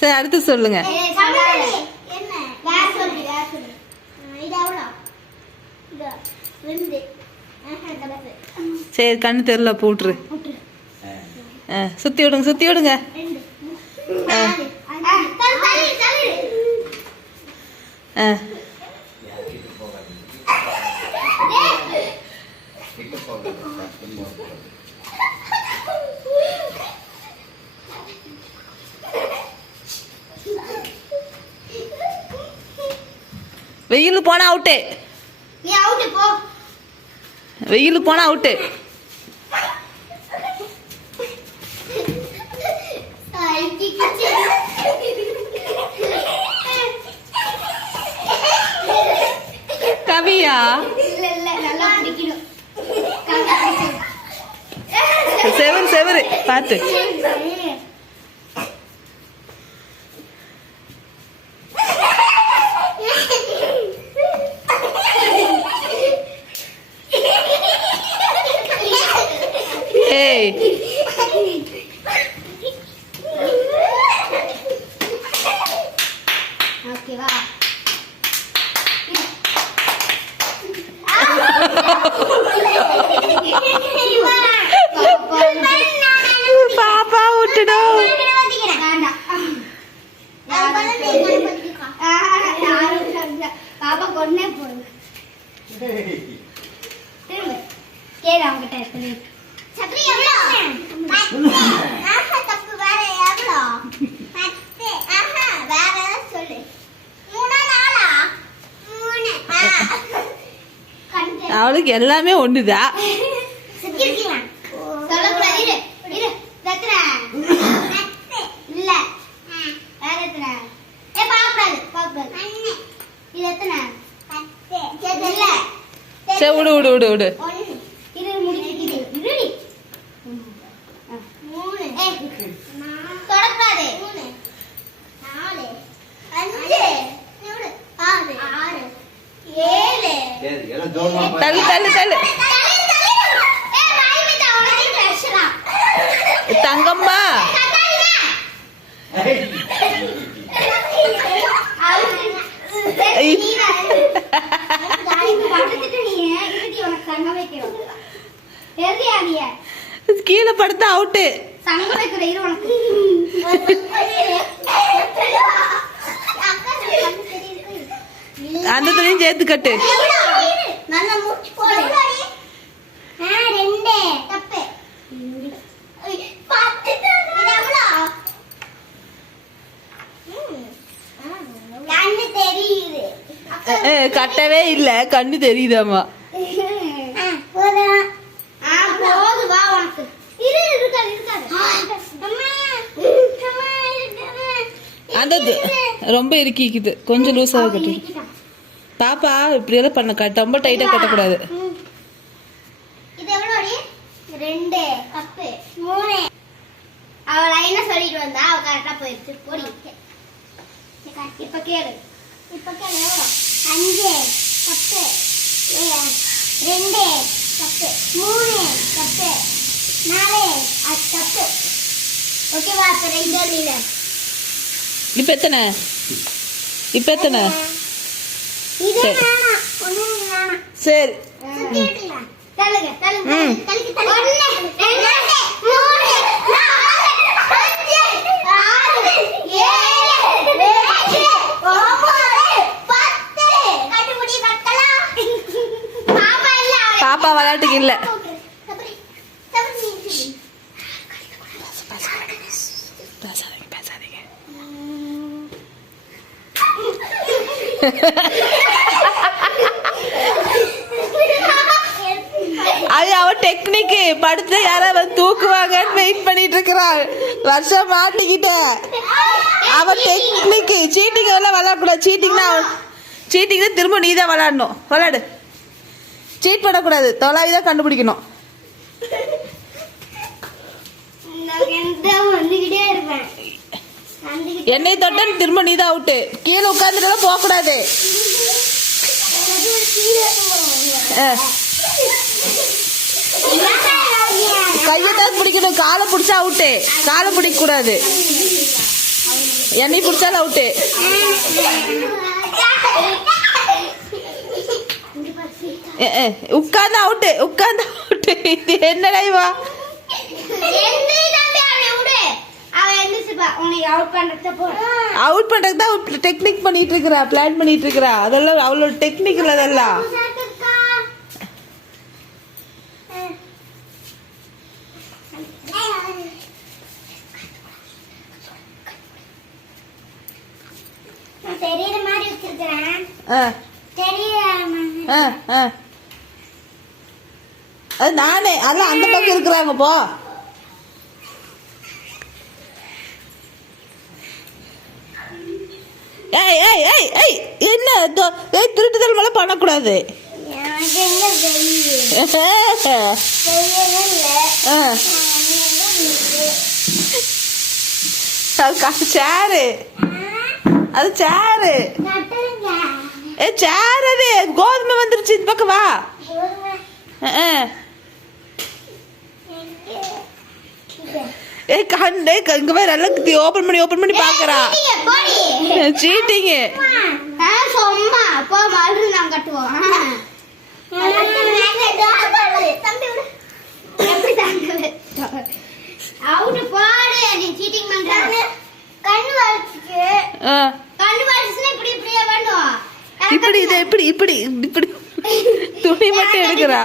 சரி அடுத்து சொல்லுங்க. சரி கண்ணு தெரியல போட்டுரு. சுத்தி விடுங்க சுத்தி விடுங்க. ஆ, வெயில் போனா அவுட்டு. நீ அவுட்டு போ. வெயில் போனா அவுட்டு. கவியா. செவரு செவரு. பார்த்து ஏய் ஓகேவா பாப்பா விட்டுடும் பாப்பா கொண்டே போடுங்க. திரும்ப. கேளு அவங்ககிட்ட சொல்லி எத்தனை? பத்து. இல்ல. சரி விடு விடு விடு விடு. தங்கம்மா. கீழே படுத்தா அவுட்டு அந்த துணியும் சேர்த்து கட்டு நல்லா மூச்சு போடு ஆ, ரெண்டு தப்பு பத்து இது எவ்வளோ ம். கண்ணு தெரியுது அஹ், அஹ், கட்டவே இல்ல கண்ணு தெரியுதாம்மா ஆ, போதா ஆ போது வா உனக்கு இரு இரு, இருக்காது இருக்காது அம்மா அம்மா இருக்காது. அந்த ரொம்ப இறுக்கிக்குது. கொஞ்சம் லூஸாக கட்டு. பாப்பா இப்படியெல்லாம் பண்ண கட்ட ரொம்ப டைட்டா கட்டக்கூடாது. ம். இது எவ்வளோடி ரெண்டு கப்பு மூணு. அவ லைனா சொல்லிட்டு வந்தா? அவ கரெக்டா போயிடுச்சு. போடி. இப்ப கேளு. இப்ப கேளு அஞ்சு ஏ, ரெண்டு கப்பு மூணு கப்பு நாலு அஞ்சு கப்பு ஓகேவா? இப்ப ரெண்டு இல்லை இப்ப எத்தனை? இப்ப எத்தனை? சரி. சரி. ம். தள்ளுங்க தள்ளுங்க ஒன்று ரெண்டு மூணு நாலு அஞ்சு ஆறு ஏழு எட்டு ஒன்பது பத்து கண்டுபிடி பத்தலாம் பாப்பா இல்ல அவளே. பாப்பா விளையாட்டுக்கு இல்ல. அது அவ டெக்னிக்கு படுத்து யாராவது வந்து தூக்குவாங்கன்னு வெயிட் பண்ணிட்டு இருக்கிறாள் வருஷம் மாட்டிக்கிட்ட. அவ டெக்னிக்கு சீட்டிங் எல்லாம் விளையாடக்கூடாது. சீட்டிங்னா சீட்டிங்னா திரும்ப நீ தான் விளையாடணும். விளையாடு. சீட் பண்ணக்கூடாது. தொலாவி தான் கண்டுபிடிக்கணும். என்னை தொட்டன் திரும்ப நீ தான் அவுட்டு கீழே உட்காந்துட்டு போகக்கூடாது. கையை தான் பிடிக்கணும். காலை பிடிச்சா அவுட்டு காலை பிடிக்க கூடாது என்னை பிடிச்சாலும் அவுட்டு உட்காந்து அவுட்டு உட்காந்து அவுட்டு இது என்னடா இவா அவுட் பண்றதுக்கு தான் டெக்னிக் பண்ணிட்டு இருக்கிறா பிளான் பண்ணிட்டு இருக்கிறா. அதெல்லாம் அவளோட டெக்னிக் இல்ல அதெல்லாம். தெரியற மாதிரி வச்சிருக்கிறேன். ஆ. அது நானே. அதான் அந்த பக்கம் இருக்கிறாங்க போ. ஏய் ஏய் ஏய் ஏய் என்ன? தோ- ஏய் திருட்டுதல் மேலே பண்ணக்கூடாது. அது சேரு அது சேரு ஏ சேர் அது. கோதுமை வந்துருச்சு இந்த பக்கம் வா. ஆ, ஏய் கண்டே இங்க வேற எல்லாம் ஓபன் பண்ணி ஓபன் பண்ணி பாக்குறா. சீட்டிங்கு சும்மா. போ மறு நான் கட்டுவோம். அவுட்டு போடு நீ சீட்டிங் பண்ற. கண்ணு வலிச்சுச்சு. கண்ணு வலிச்சுன்னா இப்படி இப்படியே பண்ணுவோம். இப்படி இதை இப்படி இப்படி இப்படி துணி மட்டும் எடுக்கிறா.